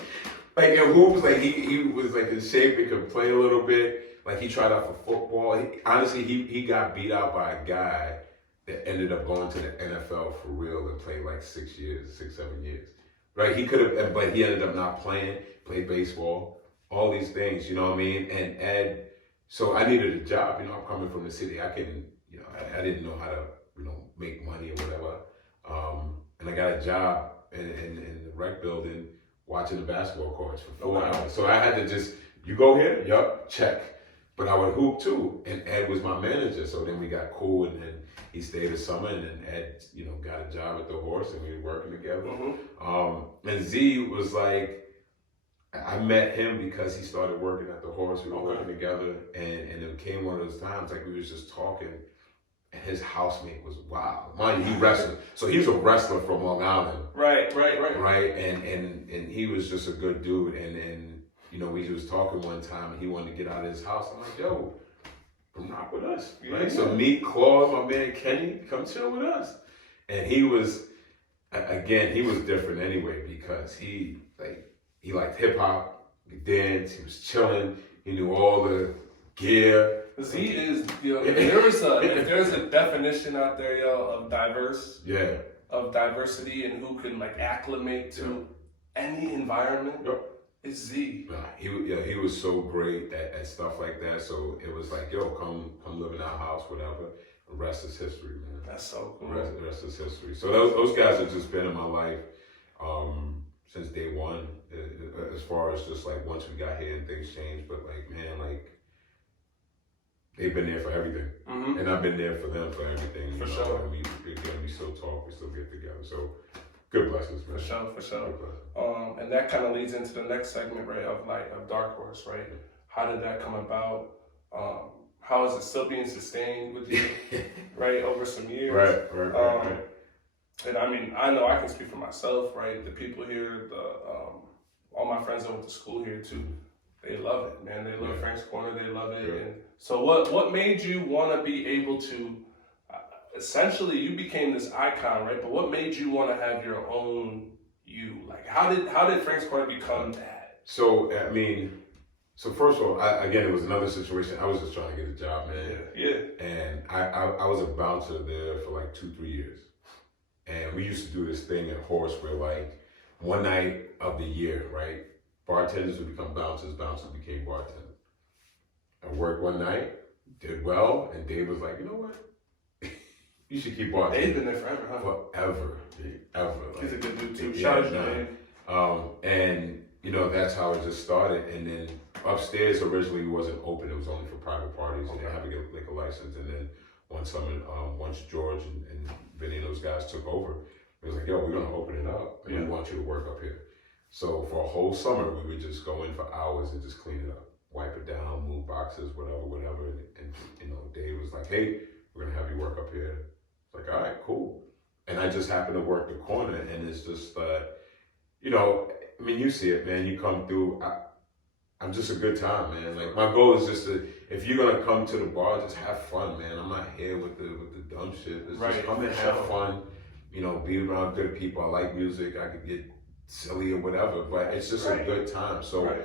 in hoops, like he was like in shape. He could play a little bit. Like, he tried out for football. He got beat out by a guy that ended up going to the NFL for real and played like 6, 7 years. Right? He could have, but he ended up not playing. Played baseball, all these things. You know what I mean? And Ed. So I needed a job. I'm coming from the city. I can. I didn't know how to, make money or whatever. And I got a job in the rec building watching the basketball courts for 4 hours. So I had to just, you go here? Yup, check. But I would hoop too. And Ed was my manager. So then we got cool, and then he stayed the summer, and then Ed, got a job at the Horse, and we were working together. And Z was like, I met him because he started working at the Horse. We were working together, and it came one of those times, like, we was just talking, and his housemate was wild. Mind you, he wrestled. So he was a wrestler from Long Island. Right. And he was just a good dude. And we was talking one time, and he wanted to get out of his house. I'm like, yo, come rock with us. Right? So meet Claude, my man Kenny, come chill with us. And he was different anyway, because he liked hip hop, he danced, he was chilling, he knew all the gear. Z is, if there's a definition out there, of of diversity and who can acclimate to any environment, it's Z. He was so great at stuff like that. So it was like, yo, come live in our house, whatever. The rest is history, man. That's so cool. The rest is history. So those guys have just been in my life since day one. As far as just once we got here and things changed, but they've been there for everything, and I've been there for them for everything. For sure. And we still talk, we still get together. So good blessings, man. For sure. And that kind of leads into the next segment, right? Of Dark Horse, right? How did that come about? How is it still being sustained with you, right, over some years? Right. And I mean, I know I can speak for myself, right? The people here, all my friends that went to school here too, they love it, man. They love Frank's Corner, they love it. And so what made you want to be able to, essentially you became this icon, right? But what made you want to have your own you? Like, how did Frank's Corner become that? So, I mean, first of all, again, it was another situation. I was just trying to get a job, man. Yeah. And I was a bouncer there for 2-3 years. And we used to do this thing at Horse where one night of the year, right? Bartenders would become bouncers, bouncers became bartenders. I worked one night, did well, and Dave was like, you know what? You should keep bartending. Dave's been there forever, huh? Forever, dude, ever. He's a good dude too. Shout out to him. And that's how it just started. And then upstairs originally wasn't open. It was only for private parties, and they had to get like a license. And then once George and Vinny and those guys took over, it was like, yo, we're gonna open it up, and we want you to work up here. So for a whole summer, we would just go in for hours and just clean it up, wipe it down, move boxes, whatever. And you know, Dave was like, hey, we're gonna have you work up here. It's like, all right, cool. And I just happened to work the corner, and it's just, you know, I mean, you see it, man. You come through. I'm just a good time, man. Like, my goal is just to, if you're gonna come to the bar, just have fun, man. I'm not here with the dumb shit. It's just come and have fun. You know, be around good people. I like music. I could get silly or whatever, but it's just a good time. So,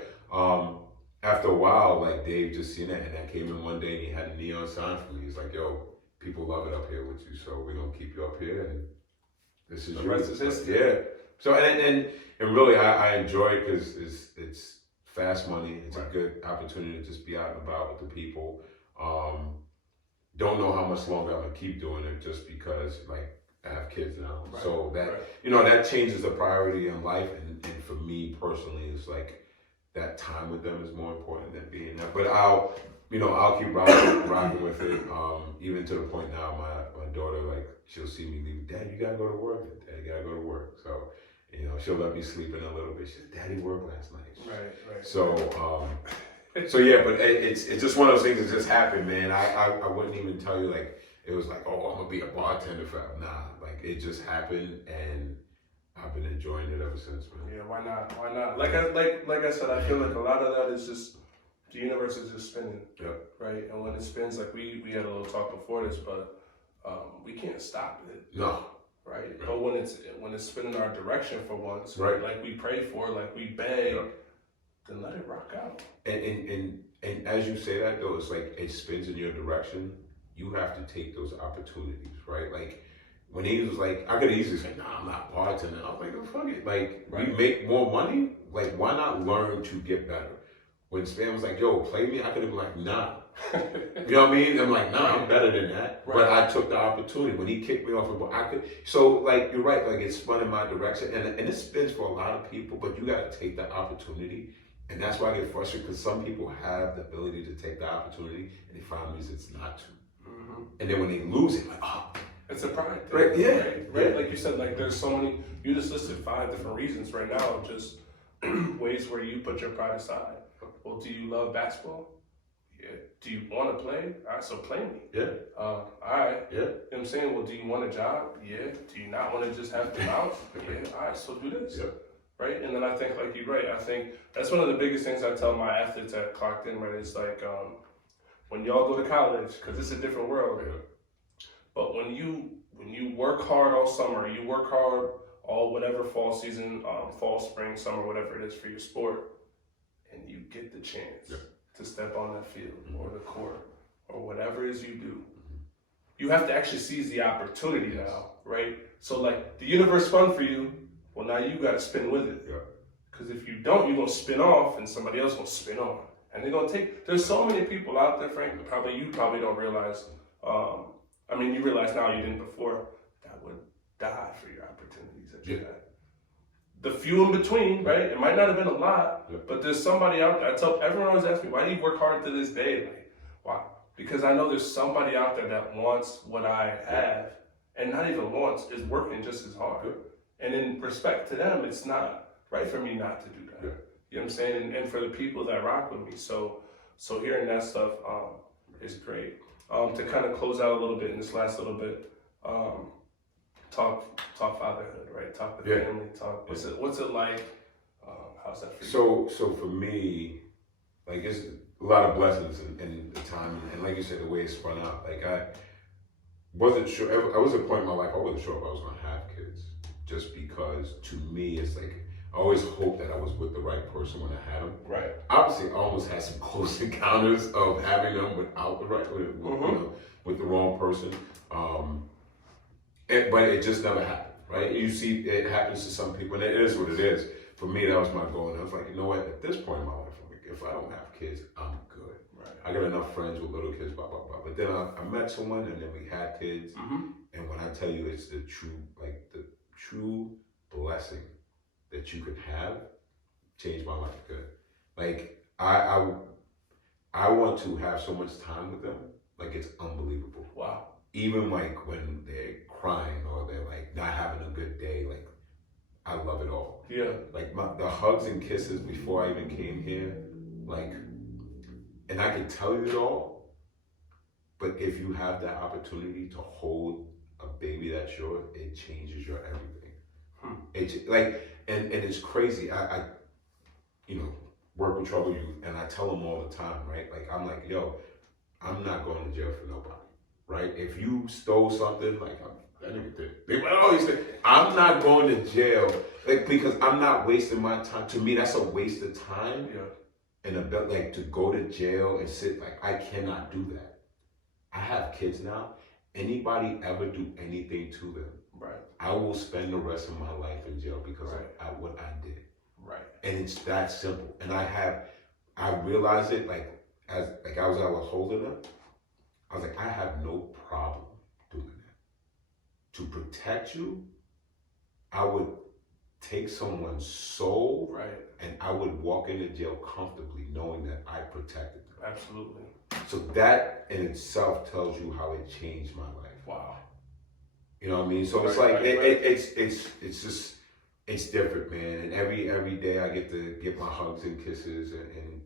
after a while, like, Dave just seen it, and I came in one day and he had a neon sign for me. He's like, yo, people love it up here with you, so we're gonna keep you up here, and this is yours. Yeah. So and really, I enjoy it because it's fast money. It's a good opportunity to just be out and about with the people. Don't know how much longer I'm gonna keep doing it, just because like I have kids now. So that you know, that changes the priority in life, and for me personally, it's like that time with them is more important than being there. But I'll keep rocking with it. Even to the point now, my daughter, like, she'll see me leave. Dad, you gotta go to work. Dad, you gotta go to work. So, you know, she'll let me sleep in a little bit. She said, Daddy worked last night. Right. So yeah, but it's just one of those things that just happened, man. I wouldn't even tell you like it was like, oh, I'm gonna be a bartender forever. Nah, like it just happened, and I've been enjoying it ever since, man. Yeah, why not? Why not? Like I said, I feel like a lot of that is just the universe is just spinning. Yep. Right, and when it spins, like we had a little talk before this, but we can't stop it. No. Right, but when it's spinning our direction for once, right? Like we pray for, like we beg, then let it rock out. And as you say that though, it's like it spins in your direction. You have to take those opportunities, right? Like when he was like, I could easily say, nah, I'm not bartending. I was like, oh, fuck it. Like we make more money. Like why not learn to get better? When Spam was like, yo, play me, I could have been like, nah. You know what I mean? I'm like, nah, I'm better than that. But I took the opportunity. When he kicked me off, I could. So, like, you're right. Like, it spun in my direction. And it spins for a lot of people, but you got to take the opportunity. And that's why I get frustrated, because some people have the ability to take the opportunity, and they find reasons not to. Mm-hmm. And then when they lose it, like, oh. It's a pride. Right, yeah. Right. Yeah. Like you said, like, there's so many, you just listed 5 different reasons right now, just ways where you put your pride aside. Well, do you love basketball? Yeah. Do you want to play? All right, so play me. Yeah. All right. Yeah. You know what I'm saying? Well, do you want a job? Yeah. Do you not want to just have the mouth? Yeah. All right, so do this. Yeah. Right? And then I think, like you're right, I think that's one of the biggest things I tell my athletes that clocked in, right? It's like when y'all go to college, because it's a different world. Yeah. But when you work hard all summer, you work hard all whatever fall season, fall, spring, summer, whatever it is for your sport, and you get the chance to step on that field or the court or whatever it is you do, you have to actually seize the opportunity now, right? So like the universe fun for you, well now you got to spin with it. Because if you don't, you're going to spin off and somebody else will spin on. And they're going to take, there's so many people out there, Frank, you probably don't realize, I mean you realize now, you didn't before, that would die for your opportunities that you had. The few in between, right? It might not have been a lot, but there's somebody out there. I tell everyone always asks me, why do you work hard to this day? Like, why? Because I know there's somebody out there that wants what I have, and not even wants, is working just as hard. And in respect to them, it's not right for me not to do that. You know what I'm saying? And for the people that rock with me. So hearing that stuff is great. To kind of close out a little bit in this last little bit, talk fatherhood, right? Talk the family, talk. What's it like? How's that for you? So for me, like it's a lot of blessings in the time, and like you said, the way it spun out. Like I wasn't sure. I was at a point in my life I wasn't sure if I was going to have kids, just because to me it's like I always hoped that I was with the right person when I had them. Right. Obviously, I almost had some close encounters of having them without the right, with the wrong person. But it just never happened, right? You see, it happens to some people, and it is what it is. For me, that was my goal, and I was like, you know what? At this point in my life, I'm like, if I don't have kids, I'm good. Right. I got enough friends with little kids, blah blah blah. But then I met someone, and then we had kids, and when I tell you, it's the true blessing that you could have, changed my life good. Like I I want to have so much time with them, like it's unbelievable. Wow. Even like when they're crying or they're like not having a good day, like I love it all. Yeah. Like the hugs and kisses before I even came here, like, and I can tell you it all, but if you have that opportunity to hold a baby that's yours, it changes your everything. It's like, and it's crazy. I you know, work with troubled youth, and I tell them all the time, right? Like I'm like, yo, I'm not going to jail for nobody, right? If you stole something, like that nigga did. They always say, I'm not going to jail, like because I'm not wasting my time. To me, that's a waste of time. Yeah. And about like to go to jail and sit, like I cannot do that. I have kids now. Anybody ever do anything to them, right, I will spend the rest of my life in jail because of what I did. Right. And it's that simple. And I realized it like as I was holding them. I was like, I have no problem doing that. To protect you, I would take someone's soul, right, and I would walk into jail comfortably knowing that I protected them. Absolutely. So that in itself tells you how it changed my life. Wow. You know what I mean? So it's like it's just it's different, man. And every day I get to get my hugs and kisses and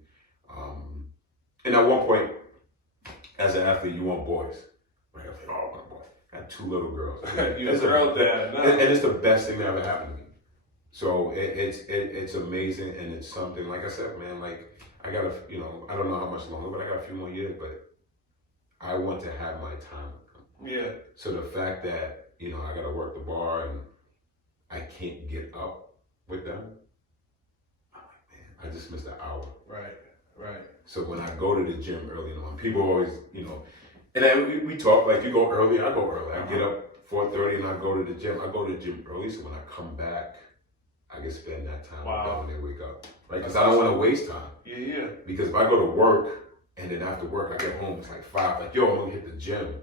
at one point as an athlete you want boys. Right? I was like, oh my boy. I had 2 little girls. You're a girl dad. No. And it's the best thing that ever happened to me. So it's amazing, and it's something, like I said, man, like I got I don't know how much longer, but I got a few more years, but I want to have my time with them. Yeah. So the fact that, I got to work the bar and I can't get up with them, I'm like, man, I just missed an hour. Right. So when I go to the gym early in the morning, people always, and then we talk, like you go early, I go early. I get up 4:30 and I go to the gym. I go to the gym early, so when I come back, I can spend that time with them when they wake up. Right? Because I don't want to waste time. Yeah. Because if I go to work and then after work I get home, it's like 5, like, yo, I'm going to hit the gym.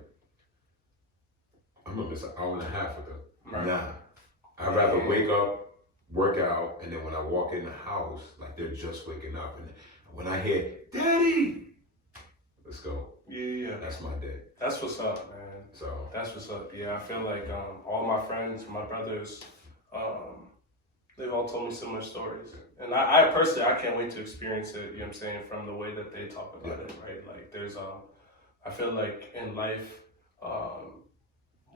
I'm going to miss an hour and a half with them. Right. Nah. I'd rather wake up, work out, and then when I walk in the house, like they're just waking up. And when I hear, Daddy, let's go. Yeah. That's my day. That's what's up, man. So that's what's up. Yeah, I feel like all my friends, my brothers, they've all told me similar stories. And I personally, I can't wait to experience it, you know what I'm saying, from the way that they talk about it, right? Like there's, I feel like in life,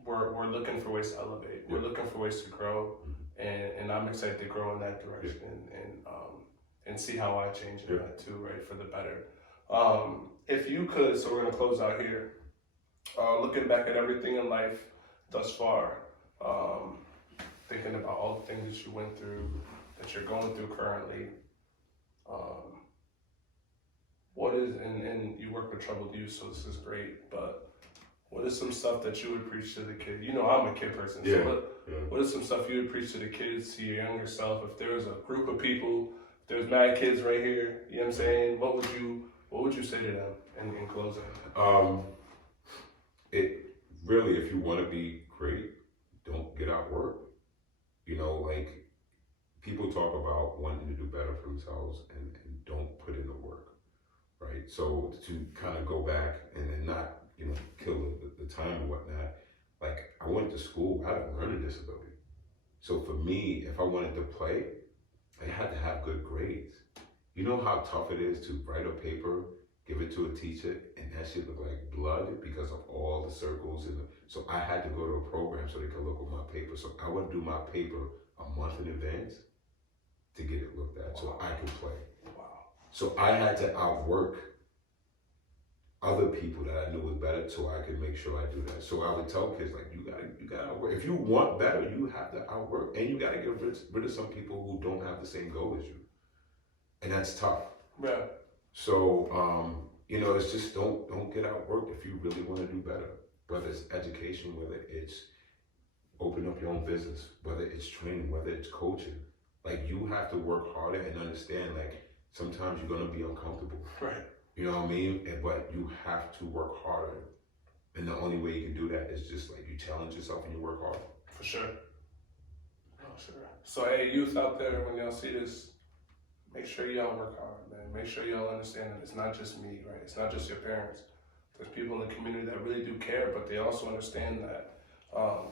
we're looking for ways to elevate. We're looking for ways to grow. And I'm excited to grow in that direction and see how I change in that too, right, for the better. If you could, so we're gonna close out here, looking back at everything in life thus far, thinking about all the things that you went through, that you're going through currently, what is, and you work with troubled youth, so this is great, but what is some stuff that you would preach to the kid? I'm a kid person, so what is some stuff you would preach to the kids, to your younger self? If there was a group of people, if there's mad kids right here, you know what I'm saying, what would you say to them in closing? It really, if you want to be great, don't get out work. Like people talk about wanting to do better for themselves and don't put in the work, right? So to kind of go back and then not, kill the time and whatnot, like I went to school, I had a learning disability. So for me, if I wanted to play, I had to have good grades. You know how tough it is to write a paper, give it to a teacher, and that shit look like blood because of all the circles. So I had to go to a program so they could look at my paper. So I would do my paper a month in advance to get it looked at so I could play. Wow. So I had to outwork other people that I knew was better so I could make sure I do that. So I would tell kids, like, you gotta outwork. If you want better, you have to outwork. And you gotta get rid of some people who don't have the same goal as you. And that's tough. Yeah. So, it's just don't get outworked if you really want to do better. Whether it's education, whether it's open up your own business, whether it's training, whether it's coaching. Like, you have to work harder and understand, like, sometimes you're going to be uncomfortable. Right. You know what I mean? But you have to work harder. And the only way you can do that is just, like, you challenge yourself and you work hard. For sure. Oh, sure. So, hey, youth out there, when y'all see this, make sure y'all work hard, man. Make sure y'all understand that it's not just me, right? It's not just your parents. There's people in the community that really do care, but they also understand that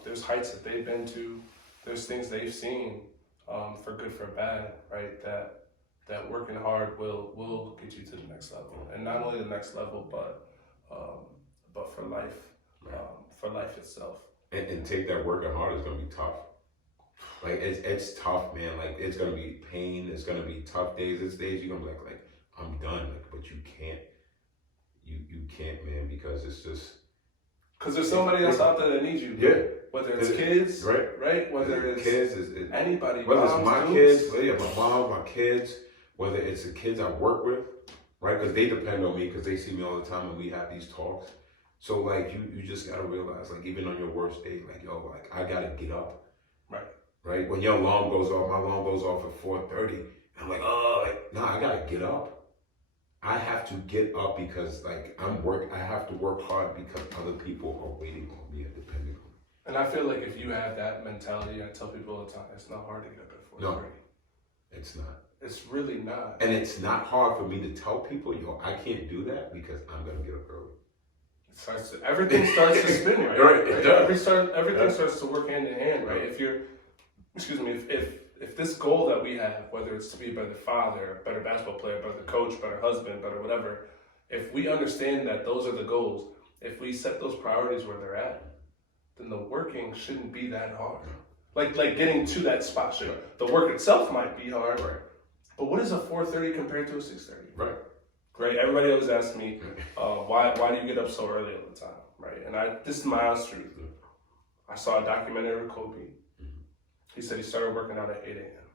there's heights that they've been to, there's things they've seen, for good, for bad, right? That working hard will get you to the next level, and not only the next level, but for life itself. And take that working hard is gonna be tough. Like it's tough, man. Like it's gonna be pain. It's gonna be tough days. It's days you're gonna be like I'm done. Like, but you can't. You can't, man, because it's just. Because there's somebody else out there that needs you. Yeah. Whether it's kids, right? Whether it's kids, anybody. Whether it's my kids, my mom, my kids. Whether it's the kids I work with, right? Because they depend on me because they see me all the time and we have these talks. So like you just gotta realize, like even on your worst day, like yo, like I gotta get up. Right? When your alarm goes off, my alarm goes off at 4:30. I'm like, oh, I gotta get up. I have to get up because like I have to work hard because other people are waiting on me and depending on me. And I feel like if you have that mentality, I tell people all the time, it's not hard to get up at 4:30. No, it's not. It's really not. And it's not hard for me to tell people, yo, I can't do that because I'm gonna get up early. Everything starts to spin, right? Right. It does. Everything starts to work hand in hand, right? If this goal that we have, whether it's to be a better father, a better basketball player, better coach, better husband, better whatever, if we understand that those are the goals, if we set those priorities where they're at, then the working shouldn't be that hard. Like getting to that spot should. The work itself might be hard, right? But what is a 4:30 compared to a 6:30? Right. Everybody always asks me, why do you get up so early all the time, right? And this is my honest truth. I saw a documentary with Kobe. He said he started working out at 8 a.m.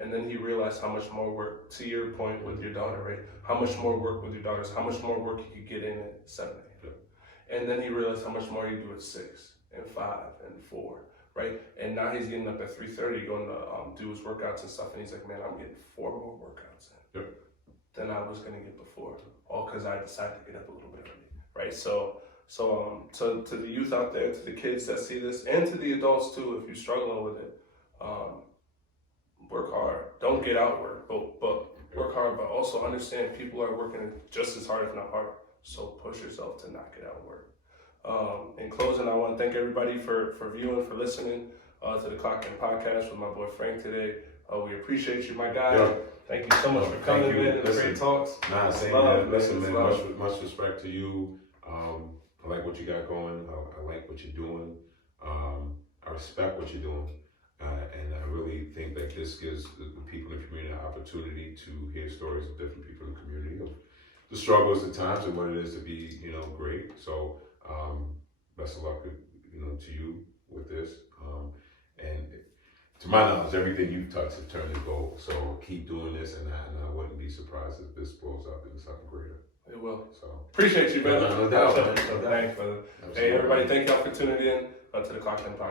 And then he realized how much more work, to your point with your daughter, right? How much more work with your daughters, how much more work you could get in at 7 a.m. And then he realized how much more you do at 6 and 5 and 4, right? And now he's getting up at 3:30 going to do his workouts and stuff. And he's like, man, I'm getting 4 more workouts in than I was going to get before. All because I decided to get up a little bit early, right? So to the youth out there, to the kids that see this, and to the adults too, if you're struggling with it, work hard. Don't get outwork, but work hard. But also understand people are working just as hard, if not harder. So push yourself to not get outwork. In closing, I want to thank everybody for viewing, for listening to the Clock In Podcast with my boy Frank today. We appreciate you, my guy. Yeah. Thank you so much for coming in and the great talks. Nah, same man. Listen, man, much respect to you. I like what you got going. I like what you're doing. I respect what you're doing. And I really think that this gives the people in the community an opportunity to hear stories of different people in the community, of the struggles at times and what it is to be, great. So best of luck, to you with this. And to my knowledge, everything you've touched has turned to gold. So keep doing this, and I wouldn't be surprised if this blows up into something greater. It will. So appreciate you, brother. No doubt. Thanks, brother. Hey, everybody, thank y'all for tuning in to the Clock In Podcast.